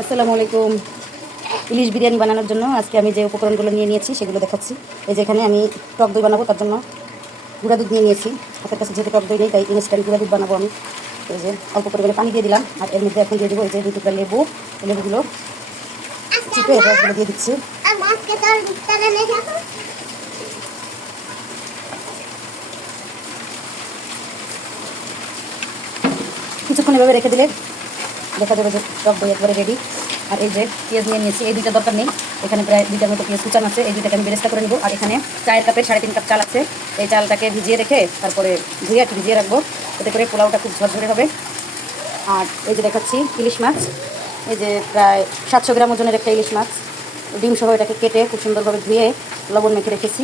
আসসালামু আলাইকুম। ইলিশ বিরিয়ানি বানানোর জন্য আজকে আমি যে উপকরণগুলো নিয়ে নিয়েছি সেগুলো দেখাচ্ছি। এই যে এখানে আমি টক দই বানাবো, তার জন্য গুঁড়া দুধ নিয়ে নিয়েছি। হাতের কাছে যেহেতু টক দই নেই তাই ইনস্ট্যান্ট গুঁড়া দুধ বানাবো আমি। এই যে অল্প পরিমাণে পানি দিয়ে দিলাম, আর এর মধ্যে এখন দিয়ে দেবো এই যে 2 টুকরা লেবু। লেবুগুলো চিপে রসগুলো দিয়ে দিচ্ছি। কিছুক্ষণ এভাবে রেখে দিলে দেখা যাবে যে টক দই একবারে রেডি। আর এই যে পেঁয়াজ নিয়ে নিয়েছি, এই দুইটা দরকার নেই, এখানে প্রায় 2টার মতো পেঁয়াজ কুচানো আছে। এই দুইটাকে আমি বেরেস্তা করে নেব। আর এখানে চায়ের কাপের 3.5 কাপ চাল আছে। এই চালটাকে ভিজিয়ে রেখে তারপরে ধুয়ে একটু ভিজিয়ে রাখবো, এতে করে পোলাওটা খুব ঝরঝরে হবে। আর এই যে দেখাচ্ছি ইলিশ মাছ, এই যে প্রায় 700 গ্রাম ওজনের একটা ইলিশ মাছ, ডিম সহ এটাকে কেটে খুব সুন্দরভাবে ধুয়ে লবণ মেখে রেখেছি।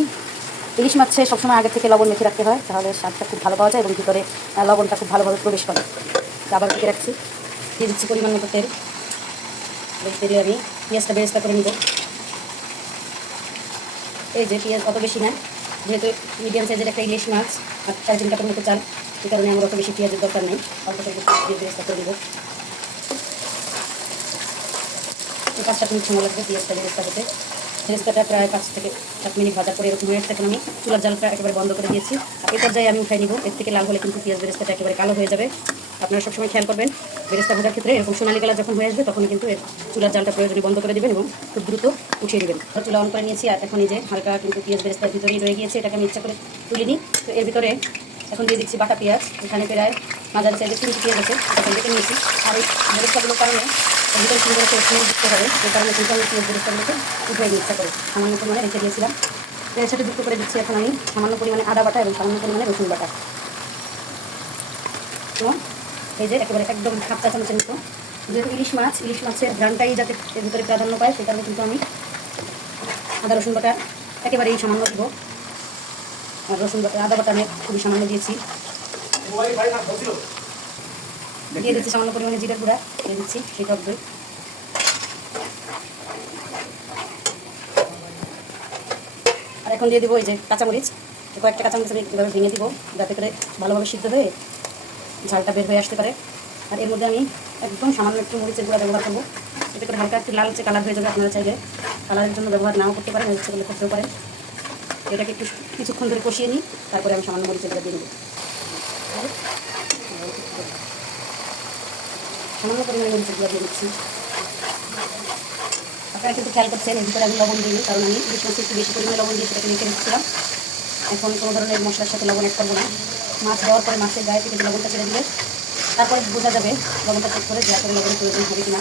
ইলিশ মাছে সবসময় আগে থেকে লবণ মেখে রাখতে হয়, তাহলে স্বাদটা খুব ভালো পাওয়া যায় এবং ভিতরে লবণটা খুব ভালোভাবে প্রবেশ করে। আবার মেখে রাখছি। দিয়ে দিচ্ছি পরিমাণ মতো তেল। তেলে আমি পেঁয়াজটা বেরেস্তা করে নিব। এই যে পেঁয়াজ অত বেশি না, যেহেতু মিডিয়াম সাইজের একটা ইলিশ মাছ আর 3.5 কাপের মতো চাল, এই কারণে আমার অত বেশি পেঁয়াজের দরকার নেই। অল্প করে দিয়ে বেরেস্তা করে দিব। এই 5-7 মিনিট সময় লাগবে পেঁয়াজটা বেরেস্তা হতে। বেরেস্তাটা প্রায় 5 থেকে 7 মিনিট ভাজা করে এরকম হয়ে আসছে। এখন আমি চুলার জালটা একেবারে বন্ধ করে দিয়েছি। আর এই পর্যায়ে আমি উঠাই নিব। এর থেকে লাল হলে কিন্তু পেঁয়াজ বেরেস্তাটা একেবারে কালো হয়ে যাবে। আপনারা সবসময় খেয়াল করবেন, বেরেস্তা ভাজার ক্ষেত্রে এরকম সোনালি কালার যখন হয়ে আসবে তখন কিন্তু এর চুলার জালটা প্রয়োজনে বন্ধ করে দেবেন এবং খুব দ্রুত উঠিয়ে দেবেন। চুলা অন করে নিয়েছি। আর এখন এই যে হালকা কিন্তু পেঁয়াজ বেরেস্তার ভিতরেই রয়ে গিয়েছে, এটাকে আমি ইচ্ছা করে তুলিনি। তো এর ভিতরে এখন দিয়ে দিচ্ছি বাটা পেঁয়াজ। এখানে প্রায় মাঝারি সাইজের 3টি পেঁয়াজ আছে, এখন দেখে নিয়েছি। আর এই বেরেস্তাগুলোর কারণে ভিতরে সুন্দর করে স্মেল দিতে হবে, এই কারণে কিন্তু আমি পেঁয়াজ বেরেস্তাগুলোকে উঠে নিয়ে ইচ্ছা করে সামান্য পরিমাণে রেখে দিয়েছিলাম। এর সাথে যুক্ত করে দিচ্ছি এখন আমি সামান্য পরিমাণে আদা বাটা এবং সামান্য পরিমাণে রসুন বাটা। এই যে একেবারে একদম 1/2 চা চামচের মতো। যেহেতু ইলিশ মাছের ঘ্রাণটাই যাতে এর ভিতরে প্রাধান্য পায়, সেই কারণে কিন্তু আমি আদা রসুন বাটা একেবারেই সামান্য দেবো। আর রসুন বাটা আদা বাটা আমি খুবই সামান্য দিয়েছি। দিয়ে দিচ্ছি সামান্য পরিমাণে জিরার গুঁড়া, দিয়ে দিচ্ছি সেই টক দই। আর এখন দিয়ে দেবো এই যে কাঁচামরিচ, কয়েকটা কাঁচামরিচ আমি এভাবে ভেঙে দিব যাতে করে ভালোভাবে সিদ্ধ হয়ে ঝালটা বের হয়ে আসতে পারে। আর এর মধ্যে আমি একদম সামান্য একটু মরিচের গুঁড়া ব্যবহার করবো, এতে করে হালকা একটু লালচে কালার হয়ে যাবে। আপনারা চাইলে কালারের জন্য ব্যবহার নাও করতে পারেন, ইচ্ছে করলে করতেও পারেন। এটাকে একটু কিছুক্ষণ ধরে কষিয়ে নিই, তারপরে আমি সামান্য মরিচের গুঁড়া দিয়ে দেবো। সামান্য পরিমাণে মরিচের গুঁড়া দিয়ে দিচ্ছি। আপনারা কিন্তু খেয়াল করছেন এর ভিতরে আমি লবণ দিই, কারণ আমি ইলিশ মাছে একটু বেশি পরিমাণে লবণ দিয়ে সেটাকে মেখে রেখেছিলাম। এখন কোনো ধরনের মশলার সাথে লবণ অ্যাড করবো না। মাছ দেওয়ার পরে মাছের গায়ে থেকে লবণটা ছেড়ে দিলে তারপরে বোঝা যাবে লবণটা চেক করে যে আসলে লবণের প্রয়োজন হবে কিনা।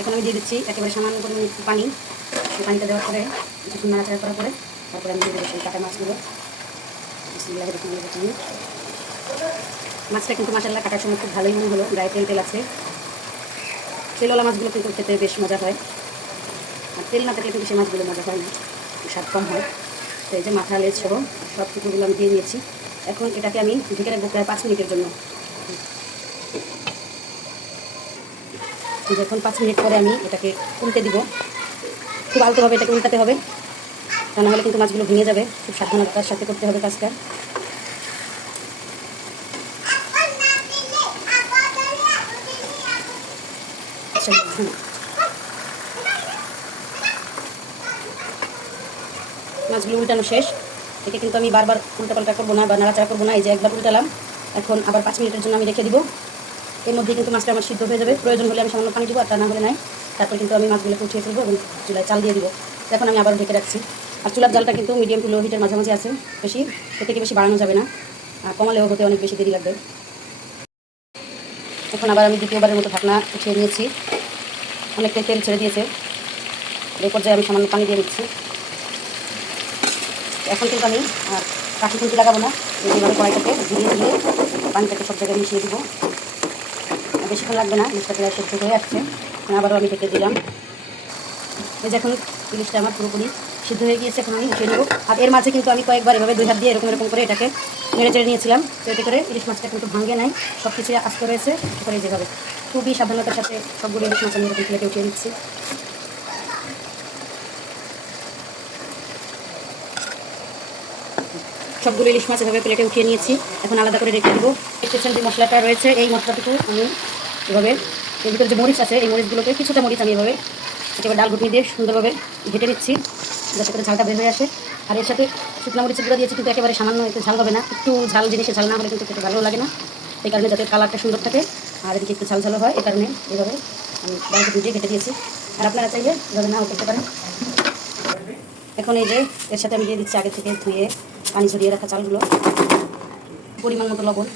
এখন আমি দিয়ে দিচ্ছি একেবারে সামান্য পরিমাণে একটু পানি। সেই পানিটা দেওয়ার পরে কিছুক্ষণ নাড়াচাড়া করার পরে তারপরে আমি দিয়ে দেবো সেই কাটা মাছগুলো। মাছটা কিন্তু মাশাআল্লাহ কাটার সময় খুব ভালোই মনে হলো, গায়ে তেল তেল আছে। তেলওয়ালা মাছগুলো কিন্তু খেতে বেশ মজা হয়, আর তেল না থাকলে কিন্তু সেই মাছগুলো মজা হয় না, স্বাদ কম হয়। তো এই যে মাথা লেজ সহ সব টুকরোগুলো আমি দিয়ে নিয়েছি। এখন এটাকে আমি ঢেকে রাখবো প্রায় 5 মিনিটের জন্য। যখন 5 মিনিট পরে আমি এটাকে উল্টে দিব, খুব আলতোভাবে এটাকে উল্টাতে হবে, তা নাহলে কিন্তু মাছগুলো ভেঙে যাবে। খুব সাবধানতার সাথে করতে হবে কাজটা। মাছগুলো উল্টানো শেষ, একে কিন্তু আমি বারবার উল্টাপাল্টা করবো না বা নাড়াচাড়া করবো না। এই যে একবার উল্টালাম, এখন আবার 5 মিনিটের জন্য আমি রেখে দিব। এর মধ্যে কিন্তু মাছটা আমার সিদ্ধ হয়ে যাবে। প্রয়োজন হলে আমি সামান্য পানি দেবো, আর তা না হলে নাই। তারপর কিন্তু আমি মাছগুলোকে উঠিয়ে ফেলবো এবং চুলায় চাল দিয়ে দিব। এখন আমি আবার ঢেকে রাখছি। আর চুলার জালটা কিন্তু মিডিয়াম টু লো হিটের মাঝামাঝি আছে, বেশি এর থেকে বেশি বাড়ানো যাবে না, আর কমালেও হতে অনেক বেশি দেরি লাগবে। এখন আবার আমি দ্বিতীয়বারের মতো ঢাকনা উঠিয়ে নিয়েছি, অনেকটাই তেল ছেড়ে দিয়েছে। এই পর্যায়ে আমি সামান্য পানি দিয়ে নিচ্ছি। এখন কিন্তু আমি কাঠি খুঁটি লাগাবো না, এইভাবে কড়াইটাকে ধীরে ধীরে পানিটাকে সব জায়গায় মিশিয়ে দিব। বেশিক্ষণ লাগবে না, ইলিশটা প্রায় সেদ্ধ হয়ে আসছে। আবারও আমি ঢেকে দিলাম। এই যে এখন ইলিশটা আমার পুরোপুরি সিদ্ধ হয়ে গিয়েছে, এখন আমি উঠিয়ে নেব। আর এর মাঝে কিন্তু আমি কয়েকবার এভাবে 2 হাত দিয়ে এরকম করে এটাকে নেড়ে চেড়ে নিয়েছিলাম, তো এতে করে ইলিশ মাছটা কিন্তু ভাঙে নাই, সব কিছুই আস্ত রয়েছে। করে যেভাবে খুবই সাবধানতার সাথে সবগুলো ইলিশ মাছ আমি এরকম প্লেটে উঠিয়ে দিচ্ছি। সবগুলো ইলিশ মাছ এভাবে প্লেটে উঠিয়ে নিয়েছি, এখন আলাদা করে রেখে দেবো। দেখতেছেন যে মশলাটা রয়েছে, এই মশলাটুকু আমি এভাবে এর ভিতরে যে মরিচ আছে এই মরিচগুলোকে কিছুটা মরিচ আমি এভাবে একেবারে ডাল ঘুটনি দিয়ে সুন্দরভাবে ঘেটে নিচ্ছি, যাতে করে ঝালটা বের হয়ে আসে। আর এর সাথে শুকনো মরিচের গুঁড়া দিয়েছি, কিন্তু একেবারে সামান্য একটু ঝাল হবে না, একটু ঝাল জিনিসে ঝাল না হলে কিন্তু খেতে ভালো লাগে না। এই কারণে যাতে কালারটা সুন্দর থাকে আর এদিকে একটু ঝাল ঝালও হয়, এই কারণে এভাবে আমি ডাল ঘুটনি দিয়ে ঘেটে দিয়েছি। আর আপনারা চাইলে এভাবে নাও করতে পারেন। এখন এই যে এর সাথে আমি দিয়ে দিচ্ছি আগে থেকে ধুয়ে পানি ঝরিয়ে রাখা চালগুলো, পরিমাণ মতো লবণ,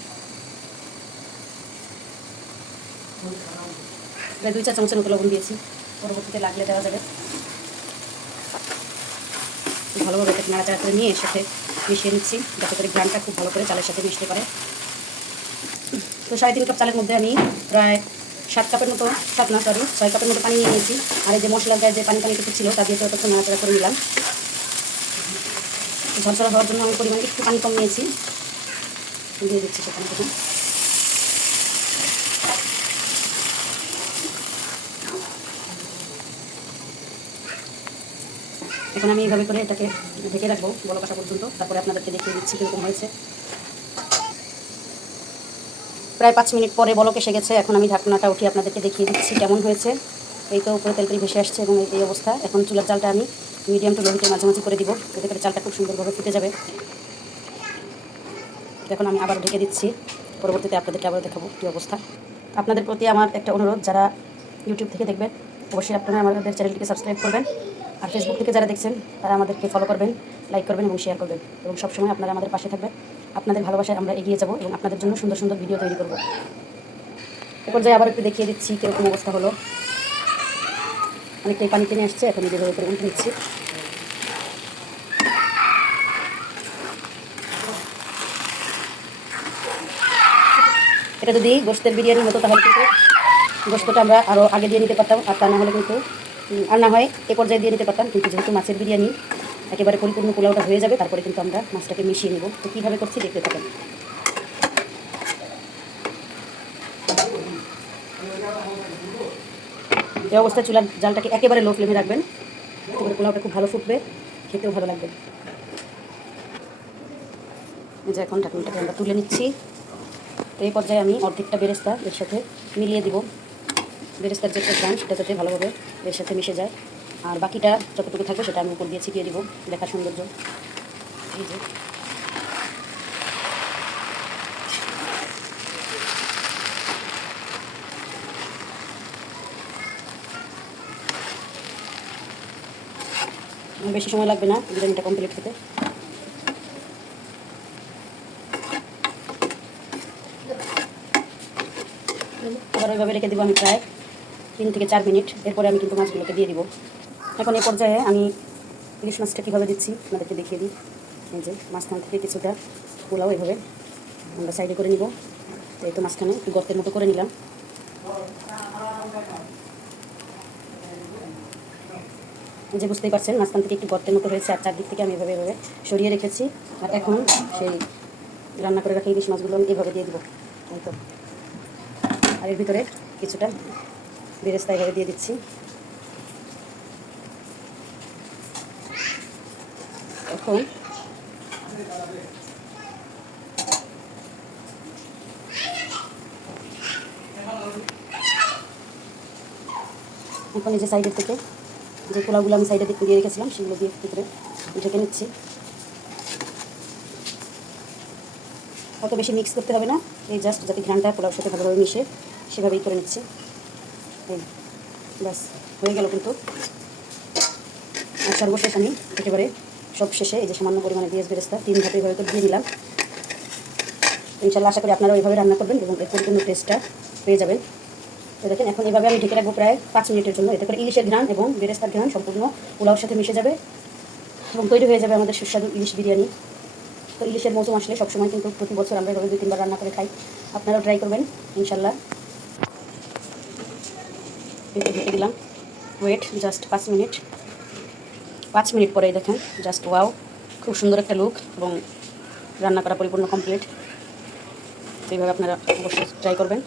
প্রায় 2 চা চামচের মতো লবণ দিয়েছি, পরবর্তীতে লাগলে দেওয়া যাবে। ভালোভাবে এটাকে নাড়াচাড়া করে নিয়ে এর সাথে মিশিয়ে নিচ্ছি, যাতে করে ঘ্রাণটা খুব ভালো করে চালের সাথে মিশতে পারে। তো 3.5 কাপ চালের মধ্যে আমি প্রায় 6 কাপের মতো পানি নিয়ে নিয়েছি। আর এই যে মশলার গায়ে যে পানি টুকু ছিল তা দিয়ে ততক্ষণ নাড়াচাড়া করে নিলাম। ঝরঝরা হওয়ার জন্য আমি পরিমাণে একটু পানি কম নিয়েছি, দিয়ে দিচ্ছি সেখানে থেকে। এখন আমি এইভাবে করে এটাকে ঢেকে রাখবো বলক আসা পর্যন্ত, তারপরে আপনাদেরকে দেখিয়ে দিচ্ছি কীরকম হয়েছে। প্রায় 5 মিনিট পরে বলক এসে গেছে। এখন আমি ঢাকনাটা উঠিয়ে আপনাদেরকে দেখিয়ে দিচ্ছি কেমন হয়েছে। এই তো উপরে তেলকারি ভেসে আসছে এবং এই অবস্থা। এখন চুলার জালটা আমি মিডিয়াম টু লো হিটে মাঝামাঝি করে দিব, এতে করে চালটা খুব সুন্দরভাবে ফুটে যাবে। এখন আমি আবার ঢেকে দিচ্ছি, পরবর্তীতে আপনাদেরকে আবার দেখাবো কী অবস্থা। আপনাদের প্রতি আমার একটা অনুরোধ, যারা ইউটিউব থেকে দেখবেন অবশ্যই আপনারা আমাদের চ্যানেলটিকে সাবস্ক্রাইব করবেন। আর ফেসবুক থেকে যারা দেখছেন তারা আমাদেরকে ফলো করবেন, লাইক করবেন এবং শেয়ার করবেন, এবং সবসময় আপনারা আমাদের পাশে থাকবেন। আপনাদের ভালোবাসায় আমরা এগিয়ে যাব এবং আপনাদের জন্য সুন্দর সুন্দর ভিডিও তৈরি করব। এরপর যাই আবার একটু দেখিয়ে দিচ্ছি কীরকম অবস্থা হলো। অনেকটাই পানি টেনে আসছে, এখন যেভাবে করে উঠে নিচ্ছি। এটা যদি গোশতের বিরিয়ানির মতো তাহলে কিন্তু গোশতটা আমরা আরও আগে দিয়ে নিতে পারতাম, আর তা না হলে কিন্তু আর না হয় এ পর্যায়ে দিয়ে নিতে পারতাম। কিন্তু যেহেতু মাছের বিরিয়ানি একেবারে পরিপূর্ণ পোলাওটা হয়ে যাবে, তারপরে কিন্তু আমরা মাছটাকে মিশিয়ে নেব। তো কীভাবে করছি দেখতে থাকেন। এই অবস্থায় চুলার জালটাকে একেবারে লো ফ্লেমে রাখবেন, একেবারে পোলাওটা খুব ভালো ফুটবে, খেতেও ভালো লাগবে। এই যে এখন ঢাকনাটাকে আমরা তুলে নিচ্ছি। তো এই পর্যায়ে আমি অর্ধেকটা বেরেস্তা এর সাথে মিলিয়ে দিব। বেরেস্তার যে একটা ঘ্রাণ সেটা যাতে ভালোভাবে এর সাথে মিশে যায়, আর বাকিটা যতটুকু থাকবে সেটা আমি উপর দিয়ে ছিটিয়ে দিব। দেখার সৌন্দর্য এই যে। বেশি সময় লাগবে না বিরিয়ানিটা কমপ্লিট হতে। আবার ওইভাবে রেখে দেবো আমি প্রায় 3 থেকে 4 মিনিট। এরপরে আমি কিন্তু মাছগুলোকে দিয়ে দিব। এখন এই পর্যায়ে আমি ইলিশ মাছটা কীভাবে দিচ্ছি আপনাদেরকে দেখিয়ে দিই। এই যে মাঝখান থেকে কিছুটা পোলাও এভাবে আমরা সাইডে করে নিব। তো এই তো মাঝখানে একটু গর্তের মতো করে নিলাম। যে বুঝতেই পারছেন মাঝখান থেকে একটু গর্তের মতো হয়েছে, আর চারদিক থেকে আমি এভাবে সরিয়ে রেখেছি। আর এখন সেই রান্না করে রাখা ইলিশ মাছগুলো আমি এভাবে দিয়ে দেবো। এই তো, আর এর ভিতরে কিছুটা বেরেস্তা এভাবে দিয়ে দিচ্ছি। এখন এই যে সাইডের থেকে যে পোলাওগুলো আমি সাইডে দিয়ে রেখেছিলাম সেগুলো দিয়ে ভিতরে ঢেকে নিচ্ছি। অত বেশি মিক্স করতে হবে না, এই জাস্ট যাতে ঘ্রাণটা পোলাওর সাথে ভালোভাবে মিশে সেভাবেই করে নিচ্ছি। এই ব্যাস হয়ে গেল কিন্তু। আর সর্বশেষ আমি একেবারে সব শেষে এই যে সামান্য পরিমাণে পেঁয়াজ বেরেস্তা 3 ধাপে এভাবে করে দিয়ে দিলাম। ইনশাল্লাহ আশা করি আপনারা ওইভাবে রান্না করবেন এবং এর পরিপূর্ণ টেস্টটা পেয়ে যাবেন। তো দেখেন এখন এভাবে আমি ঢেকে রাখবো প্রায় 5 মিনিটের জন্য। এতে করে ইলিশের ঘ্রাণ এবং বেরেস্তার ঘ্রাণ সম্পূর্ণ পোলাওর সাথে মিশে যাবে এবং তৈরি হয়ে যাবে আমাদের সুস্বাদু ইলিশ বিরিয়ানি। তো ইলিশের মৌসুম আসলে সবসময় কিন্তু প্রতি বছর আমরা এভাবে 2-3 বার রান্না করে খাই। আপনারাও ট্রাই করবেন ইনশাল্লাহ। ঢেকে দিলাম, ওয়েট জাস্ট 5 মিনিট। 5 মিনিট পরেই দেখেন জাস্ট ওয়াও, খুব সুন্দর একটা লুক এবং রান্না করা পরিপূর্ণ কমপ্লিট। এইভাবে আপনারা অবশ্যই ট্রাই করবেন।